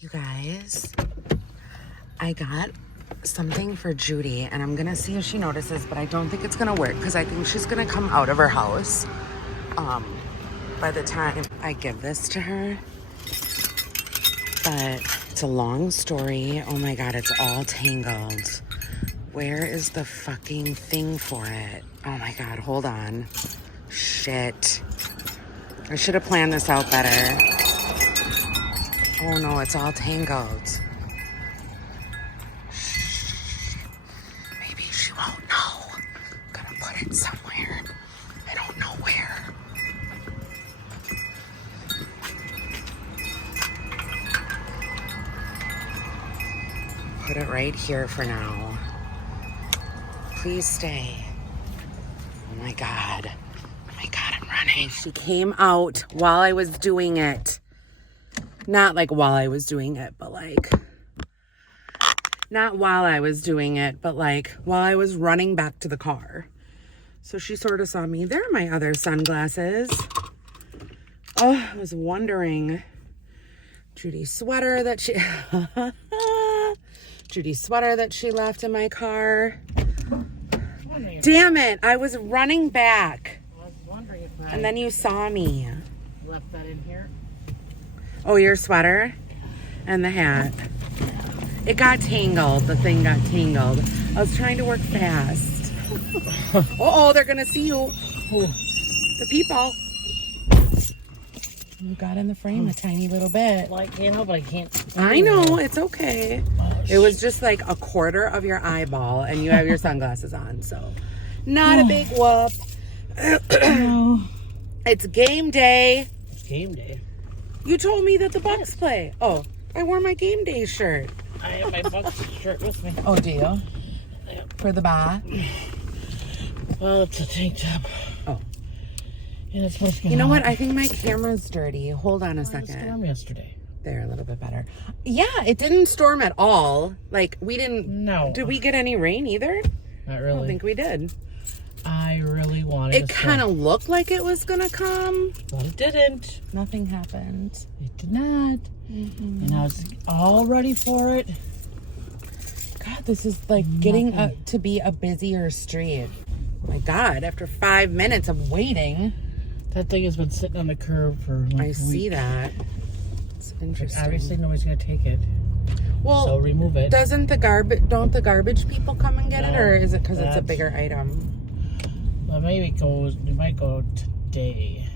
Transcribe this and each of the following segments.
You guys, I got something for Judy, and I'm gonna see if she notices, but I don't think it's gonna work because I think she's gonna come out of her house by the time I give this to her. But it's a long story. Oh my God, it's all tangled. Where is the fucking thing for it? Oh my God, hold on. Shit. I should have planned this out better. Oh no, it's all tangled. Maybe she won't know. I'm gonna put it somewhere. I don't know where. Put it right here for now. Please stay. Oh my God. Oh my God, I'm running. She came out while I was doing it. Not like while I was doing it, but like, not while I was doing it, but like while I was running back to the car. So she sort of saw me. There are my other sunglasses. Oh, I was wondering. Judy's sweater that she, Judy's sweater that she left in my car. Damn it, I was running back. I was wondering if and then you saw me. Left that in here. Oh, your sweater and the hat. It got tangled. The thing got tangled. I was trying to work fast. Oh, they're going to see you. The people. You got in the frame a tiny little bit. Well, I can't help it. I can't. I know. It's okay. It was just like a quarter of your eyeball, and you have your sunglasses on, so not a big whoop. It's game day. It's game day. You told me that the Bucks play. Oh, I wore my game day shirt. I have my Bucks shirt with me. Oh, do you? Yep. For the bar? Well, it's a tank top. Oh. And it's supposed to get You know hot. what? I think my camera's dirty. Hold on a It was a second. storm yesterday. There, a little bit better. Yeah, it didn't storm at all. Like, we didn't... No. Did we get any rain either? Not I really. don't think we did. I really wanted It kind of looked like it was gonna come. But it didn't. Nothing happened. It did not. Mm-hmm. And I was all ready for it. God, this is like getting to be a busier street. Oh my God, after 5 minutes of waiting. That thing has been sitting on the curb for like I a week. see that. It's But interesting. obviously nobody's going to take it. Well, So remove it. don't the garbage people come and get it, No, or is it because it's a that's- bigger item? Well, maybe it might go today.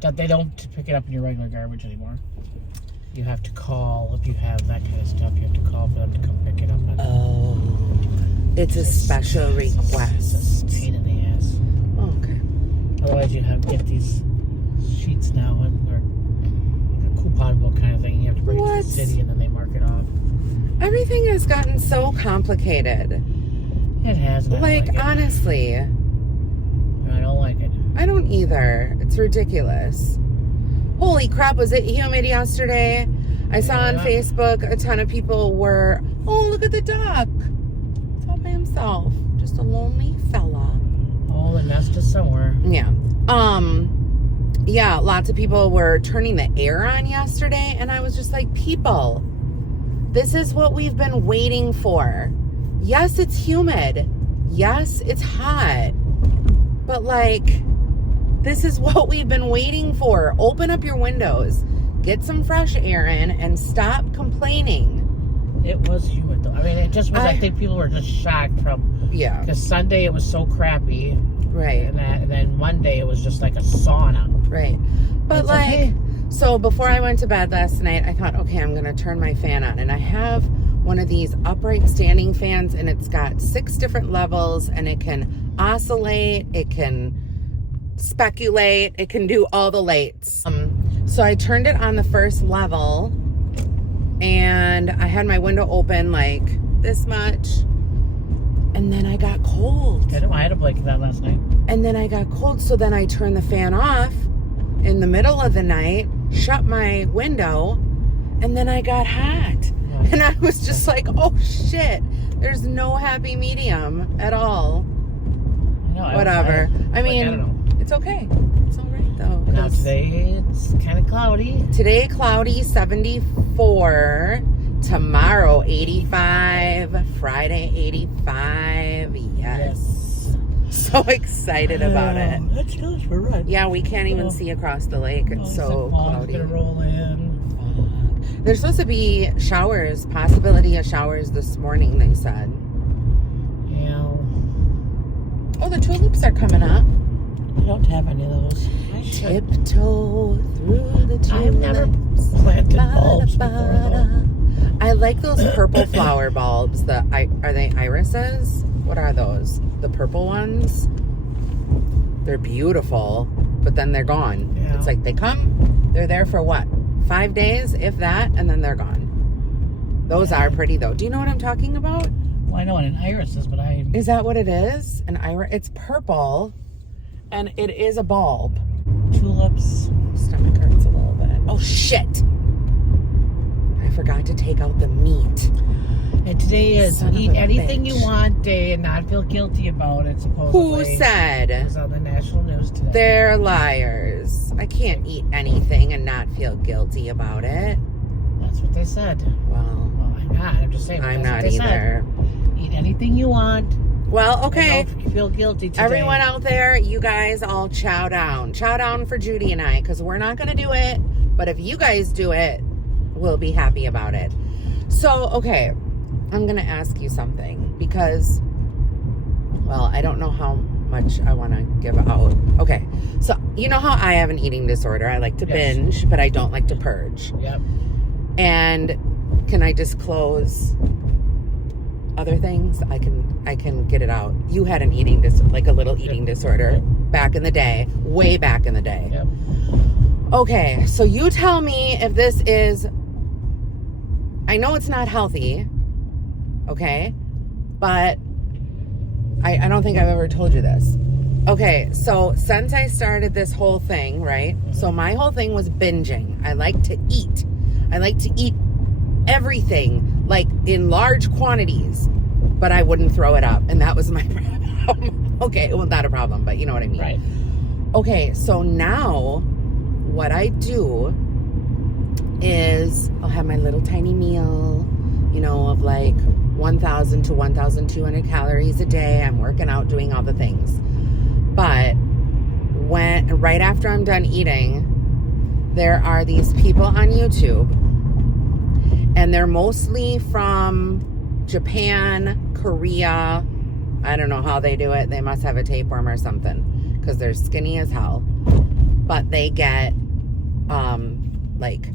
They don't pick it up in your regular garbage anymore. You have to call if you have that kind of stuff. You have to call for them to come pick it up. Oh, it's a special request. It's a pain in the ass. Oh, okay. Otherwise, you get these sheets now, and they're like a coupon book kind of thing. You have to bring it to the city, and then they mark it off. Everything has gotten so complicated. It has. Like, honestly, I don't like it. I don't either. It's ridiculous. Holy crap, was it humid yesterday? I saw on Facebook a ton of people were, oh, look at the duck. It's all by himself. Just a lonely fella. Oh, the nest is somewhere. Yeah. Yeah, lots of people were turning the air on yesterday, and I was just like, people, this is what we've been waiting for. Yes, it's humid. Yes, it's hot. But like, this is what we've been waiting for. Open up your windows, get some fresh air in, and stop complaining. It was humid though. I mean, it just was. I think people were just shocked from. Yeah. Because Sunday it was so crappy. Right. And then Monday it was just like a sauna. Right. But It's like, okay. So before I went to bed last night, I thought, okay, I'm going to turn my fan on. And I have one of these upright standing fans, and it's got 6 different levels, and it can oscillate, it can speculate, it can do all the lights. So I turned it on the first level, and I had my window open like this much, and then I got cold. I know, I had a blanket that last night. And then I got cold, so then I turned the fan off in the middle of the night, shut my window, and then I got hot. Yeah. And I was just like, oh shit, there's no happy medium at all. No, Whatever. I mean, I don't know. it's okay. It's all right though. Now 'cause today it's kind of cloudy. Today, cloudy, 75 84. Tomorrow, 85. Friday, 85. Yes. So excited about it. That's close for right. Yeah, we can't even see across the lake. It's so cloudy. Gonna roll in. There's supposed to be showers, possibility of showers this morning, they said. Yeah. Oh, the tulips are coming up. I don't have any of those. Tiptoe through the tulips. I've never planted bulbs before, though. I like those purple flower bulbs. Are they irises? What are those? The purple ones? They're beautiful, but then they're gone. Yeah. It's like they come, they're there for what? 5 days, if that, and then they're gone. Those are pretty, though. Do you know what I'm talking about? Well, I know what an iris is, but Is that what it is? An iris? It's purple, and it is a bulb. Tulips. Stomach hurts a little bit. Oh, shit! I forgot to take out the meat. And today is Son of eat a anything bitch. you want day and not feel guilty about it, supposedly. Who said? It was on the national news today. They're liars. I can't eat anything and not feel guilty about it. That's what they said. Well, I'm not. I'm just saying. I'm that's not what they either. said. Eat anything you want. Well, okay. And don't feel guilty today. Everyone out there, you guys all chow down. Chow down for Judy and I, because we're not going to do it. But if you guys do it, we'll be happy about it. So, okay. I'm going to ask you something because, well, I don't know how much I want to give out. Okay. So, you know how I have an eating disorder. I like to binge, but I don't like to purge. Yep. And can I disclose other things? I can get it out. You had an eating like a little eating disorder back in the day, way back in the day. Yep. Okay, so you tell me if this is, I know it's not healthy, okay, but I don't think I've ever told you this. Okay, so since I started this whole thing, right? So my whole thing was binging. I like to eat. I like to eat everything, like in large quantities, but I wouldn't throw it up. And that was my problem. Okay, well, not a problem, but you know what I mean. Right. Okay, so now what I do is I'll have my little tiny meal, you know, of like 1,000 to 1,200 calories a day. I'm working out, doing all the things. But right after I'm done eating, there are these people on YouTube, and they're mostly from Japan, Korea. I don't know how they do it. They must have a tapeworm or something because they're skinny as hell. But they get, like,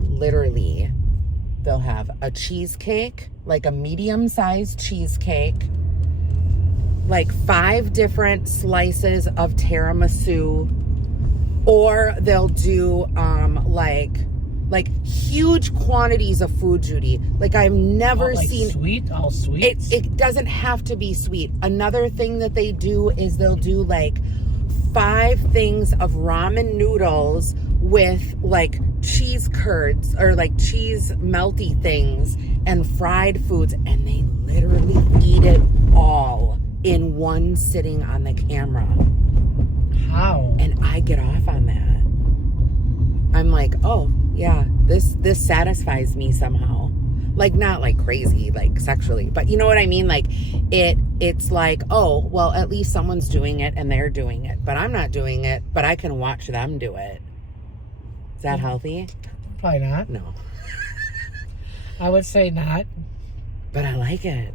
literally, they'll have a cheesecake, like a medium-sized cheesecake, like 5 different slices of tiramisu, or they'll do like huge quantities of food, Judy. Like I've never seen sweet, all sweet. It doesn't have to be sweet. Another thing that they do is they'll do like 5 things of ramen noodles with like cheese curds or like cheese melty things and fried foods, and they literally eat it all in one sitting on the camera. How? And I get off on that. I'm like, oh yeah, this satisfies me somehow. Like not like crazy, like sexually, but you know what I mean? Like it's like, oh, well, at least someone's doing it and they're doing it, but I'm not doing it, but I can watch them do it. Is that healthy? Probably not. No. I would say not. But I like it.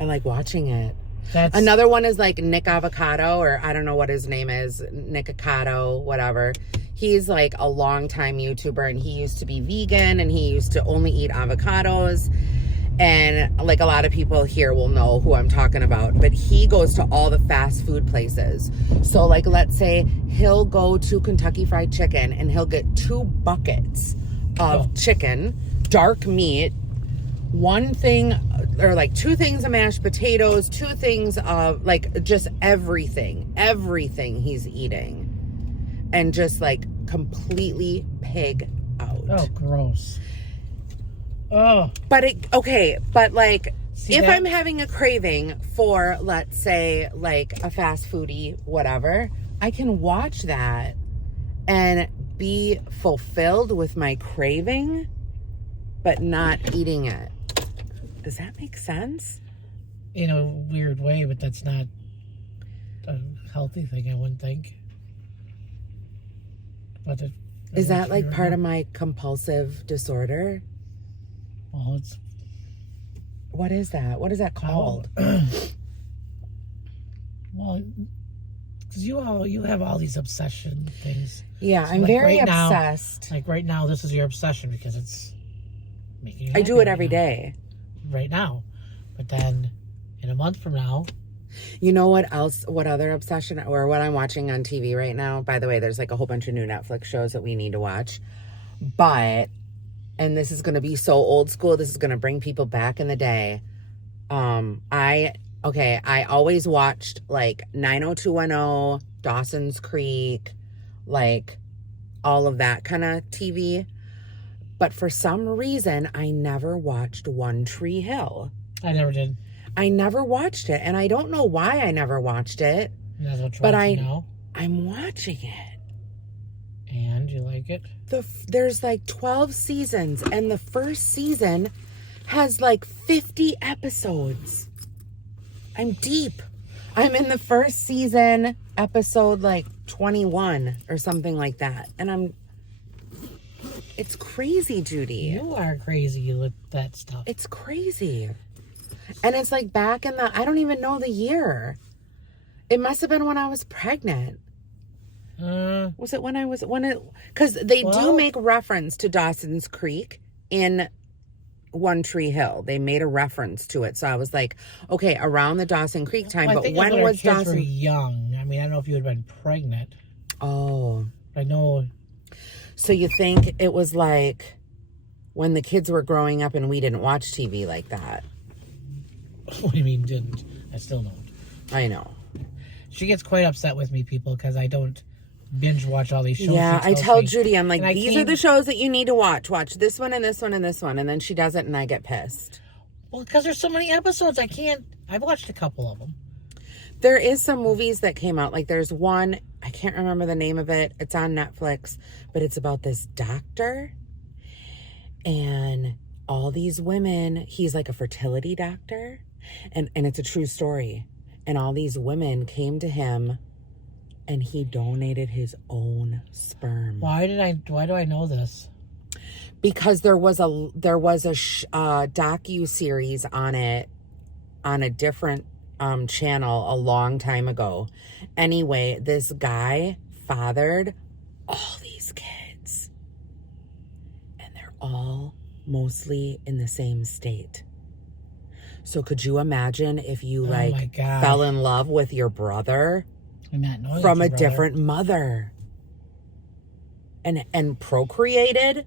I like watching it. That's Another one is like Nick Avocado, or I don't know what his name is, Nick Avocado, whatever. He's like a longtime YouTuber, and he used to be vegan, and he used to only eat avocados. And like a lot of people here will know who I'm talking about, but he goes to all the fast food places. So like, let's say he'll go to Kentucky Fried Chicken and he'll get 2 buckets of chicken, dark meat, 1 thing or like 2 things of mashed potatoes, 2 things of like just everything he's eating, and just like completely pig out. Oh, gross. Oh. But like if I'm having a craving for, let's say, like a fast foodie, whatever, I can watch that and be fulfilled with my craving. but not eating it. Does that make sense? In a weird way, but that's not a healthy thing, I wouldn't think. But is that like part of my compulsive disorder? Well, it's... What is that? What is that called? Well, because you have all these obsession things. Yeah, so I'm like very right obsessed. Now, like right now, this is your obsession because it's making you I happy do it right every now. day. Right now. But then in a month from now... You know what else, what other obsession, or what I'm watching on TV right now? By the way, there's like a whole bunch of new Netflix shows that we need to watch. But, and this is going to be so old school, this is going to bring people back in the day. I always watched like 90210, Dawson's Creek, like all of that kind of TV. But for some reason, I never watched One Tree Hill. I never did. I never watched it, and I don't know why I never watched it. But I'm watching it. And you like it? There's like 12 seasons, and the first season has like 50 episodes. I'm deep. I'm in the first season, episode like 21 or something like that. And it's crazy, Judy. You are crazy with that stuff. It's crazy. And it's like back in I don't even know the year. It must have been when I was pregnant. Was it because they do make reference to Dawson's Creek in One Tree Hill. They made a reference to it. So I was like, okay, around the Dawson Creek time. Well, but when was kids Dawson? were young. I mean, I don't know if you would have been pregnant. Oh. I know. So you think it was like when the kids were growing up and we didn't watch TV like that? What do you mean didn't? I still don't. I know. She gets quite upset with me, people, because I don't binge watch all these shows. Yeah, I tell Judy, I'm like, and these are the shows that you need to watch. Watch this one and this one and this one. And then she does it and I get pissed. Well, because there's so many episodes, I can't. I've watched a couple of them. There is some movies that came out. Like there's one, I can't remember the name of it. It's on Netflix, but it's about this doctor. And all these women, he's like a fertility doctor. And it's a true story. And all these women came to him and he donated his own sperm. Why do I know this? Because there was a docu-series on it on a different channel a long time ago. Anyway, this guy fathered all these kids. And they're all mostly in the same state. So could you imagine if you fell in love with your brother from a different mother and procreated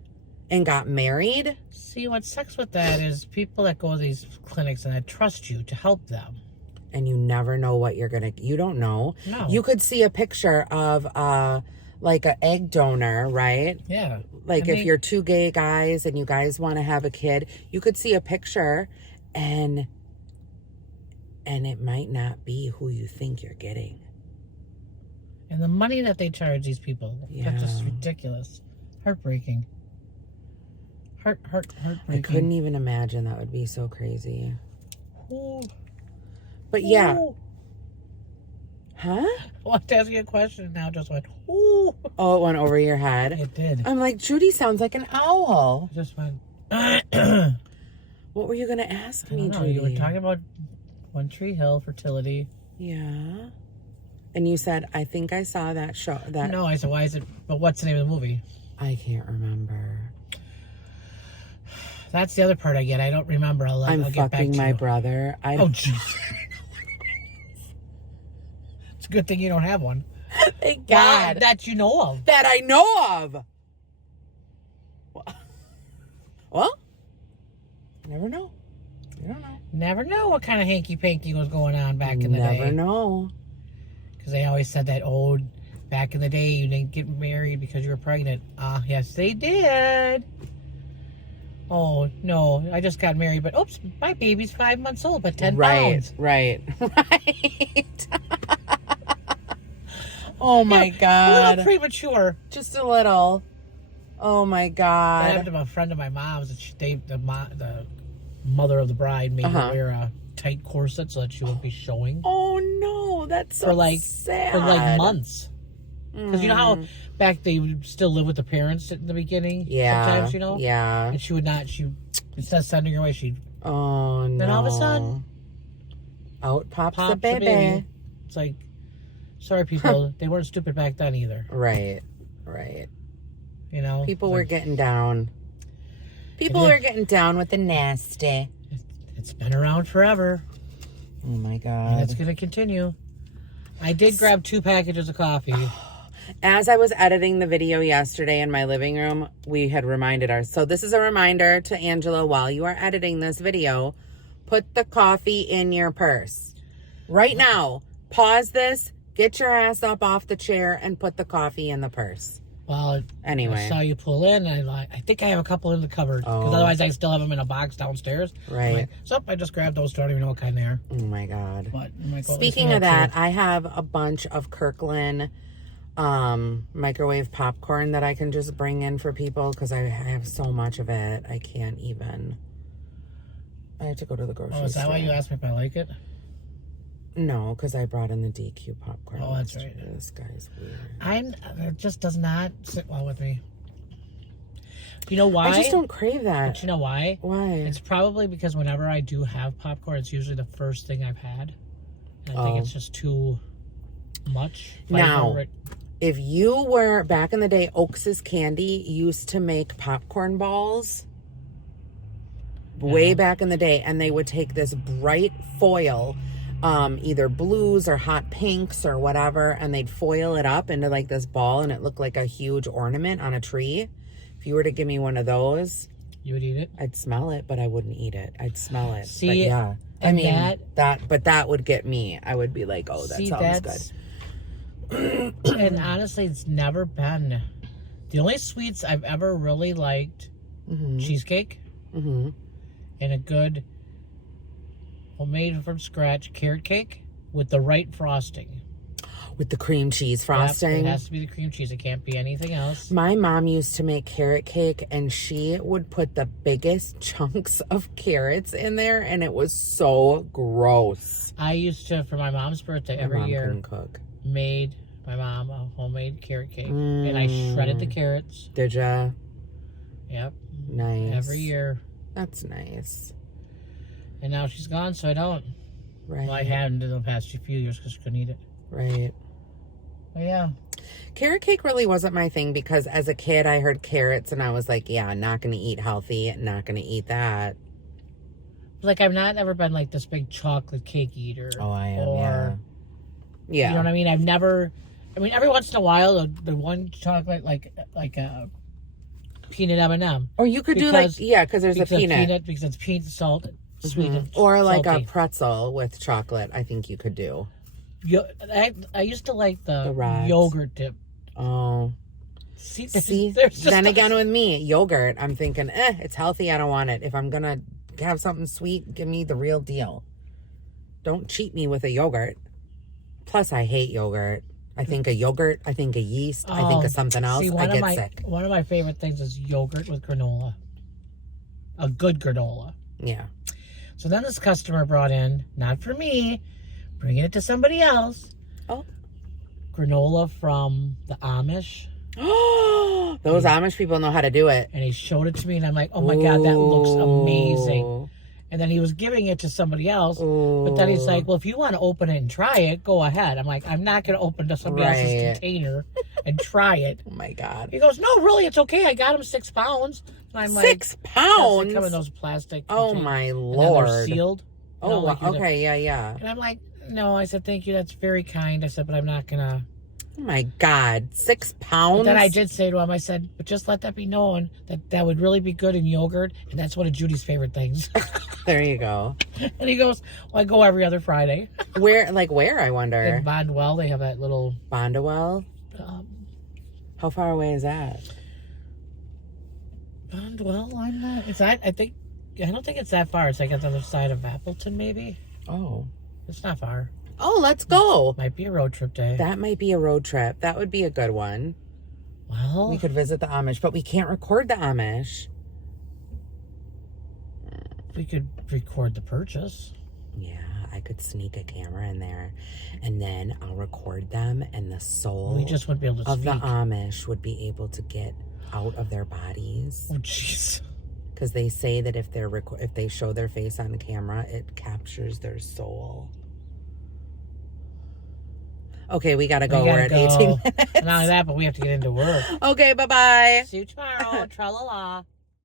and got married? See, what sucks with that is people that go to these clinics and that trust you to help them. And you never know what you don't know. No. You could see a picture of like an egg donor, right? Yeah. Like if you're two gay guys and you guys want to have a kid, you could see a picture and it might not be who you think you're getting. And the money that they charge these people, that's just ridiculous. Heartbreaking. Heartbreaking. I couldn't even imagine. That would be so crazy. Ooh. But yeah. Ooh. Huh? I have to ask you a question now. Just went, ooh. Oh, it went over your head? It did. I'm like, Judy sounds like an owl. I just went. What were you going to ask me, Judy? You were talking about One Tree Hill fertility. Yeah. And you said, I think I saw that show. No, I said, why is it? But what's the name of the movie? I can't remember. That's the other part I get. I don't remember. I'll get back to my you. brother. Oh, jeez. It's a good thing you don't have one. Thank God. Well, that you know of. That I know of. Well, never know. You don't know. Never know what kind of hanky-panky was going on back in the day. Never know. Because they always said that, back in the day, you didn't get married because you were pregnant. Yes, they did. Oh, no, I just got married, but oops, my baby's 5 months old, but 10 pounds. Right. Oh, my God. A little premature. Just a little. Oh my That God. happened to a friend of my mom's. The mother of the bride made her wear a tight corset so that she wouldn't be showing. Oh no, that's so sad. For like months. Because you know how back they would still live with the parents in the beginning? Yeah. Sometimes, you know? Yeah. And she would not, instead of sending her away, she'd... Oh no. Then all of a sudden... Out pops the baby. It's like, sorry people, they weren't stupid back then either. Right. Right. You know? People were getting down. People were getting down with the nasty. It's been around forever. Oh my God. And it's going to continue. I did grab 2 packages of coffee. As I was editing the video yesterday in my living room, we had reminded her. So this is a reminder to Angela, while you are editing this video, put the coffee in your purse. Right now, pause this, get your ass up off the chair, and put the coffee in the purse. Well, anyway. I saw you pull in, and I think I have a couple in the cupboard. Because otherwise I still have them in a box downstairs. Right. I just grabbed those. Don't even know what kind they are. Oh my God. But speaking of that, I have a bunch of Kirkland microwave popcorn that I can just bring in for people because I have so much of it. I can't even. I have to go to the grocery store. Oh, is that why you asked me if I like it? No, because I brought in the DQ popcorn. Oh, that's right. This guy's weird. It just does not sit well with me. You know why? I just don't crave that. But you know why? Why? It's probably because whenever I do have popcorn, it's usually the first thing I've had. And I think it's just too much. Now, if you were, back in the day, Oaks' Candy used to make popcorn balls. Way back in the day. And they would take this bright foil, either blues or hot pinks or whatever, and they'd foil it up into like this ball, and it looked like a huge ornament on a tree. If you were to give me one of those, you would eat it? I'd smell it, but I wouldn't eat it. I'd smell it. See, but yeah. I mean, that would get me. I would be like, oh, that sounds good. And honestly, it's never been. The only sweets I've ever really liked, cheesecake, and a good homemade from scratch carrot cake with the right frosting. With the cream cheese frosting? Yep, it has to be the cream cheese. It can't be anything else. My mom used to make carrot cake, and she would put the biggest chunks of carrots in there, and it was so gross. I used to, for my mom's birthday, every year, couldn't cook. Made my mom a homemade carrot cake. And I shredded the carrots. Did ya? Yep. Nice. Every year. That's nice. And now she's gone, so I don't. Right. Well, I hadn't in the past few years because she couldn't eat it. Right. But yeah. Carrot cake really wasn't my thing because as a kid I heard carrots and I was like, yeah, not going to eat healthy, not going to eat that. Like, I've not ever been like this big chocolate cake eater. Oh, I am, yeah. You know what I mean? I've never, every once in a while, the one chocolate, like a peanut M&M. Or you could do because there's a peanut. Because it's peanut salt, sweet and or like salty. a pretzel with chocolate, I think you could do. I used to like the rods. Yogurt dip. Oh. See, then again with me, yogurt, I'm thinking, it's healthy, I don't want it. If I'm going to have something sweet, give me the real deal. Don't cheat me with a yogurt. Plus, I hate yogurt. I think of yogurt, I think of yeast, I think of something else, I get sick. One of my favorite things is yogurt with granola. A good granola. Yeah. So then this customer brought in, not for me, bringing it to somebody else. Oh. Granola from the Amish. Oh, those Amish people know how to do it. And he showed it to me, and I'm like, oh my God, that looks amazing. And then he was giving it to somebody else. But then he's like, well, if you want to open it and try it, go ahead. I'm like, I'm not going to open somebody else's container and try it. Oh my God. He goes, no, really, it's okay. I got him 6 pounds. And I'm 6 pounds? They come in those plastic containers. Oh my Lord. And they're sealed. Oh, okay, yeah. And I'm like, no, I said, thank you. That's very kind. I said, but I'm not going to. Oh my God, 6 pounds? But then I did say to him, I said, but just let that be known that would really be good in yogurt. And that's one of Judy's favorite things. There you go. And he goes, well, I go every other Friday. Where, I wonder? In Bondwell, they have that little... Bondwell? How far away is that? Bondwell, I'm not... I don't think it's that far. It's like on the other side of Appleton, maybe. Oh. It's not far. Oh, let's go. Might be a road trip day. That might be a road trip. That would be a good one. Well, We could visit the Amish, but we can't record the Amish. we could record the purchase. Yeah, I could sneak a camera in there, and then I'll record them, and the soul We just wouldn't be able to of speak. the Amish would be able to get out of their bodies. Oh, jeez. Because they say that if they show their face on the camera, it captures their soul. Okay, we gotta go. We're at 18 minutes. Not only that, but we have to get into work. Okay, bye-bye. See you tomorrow. Tra-la-la.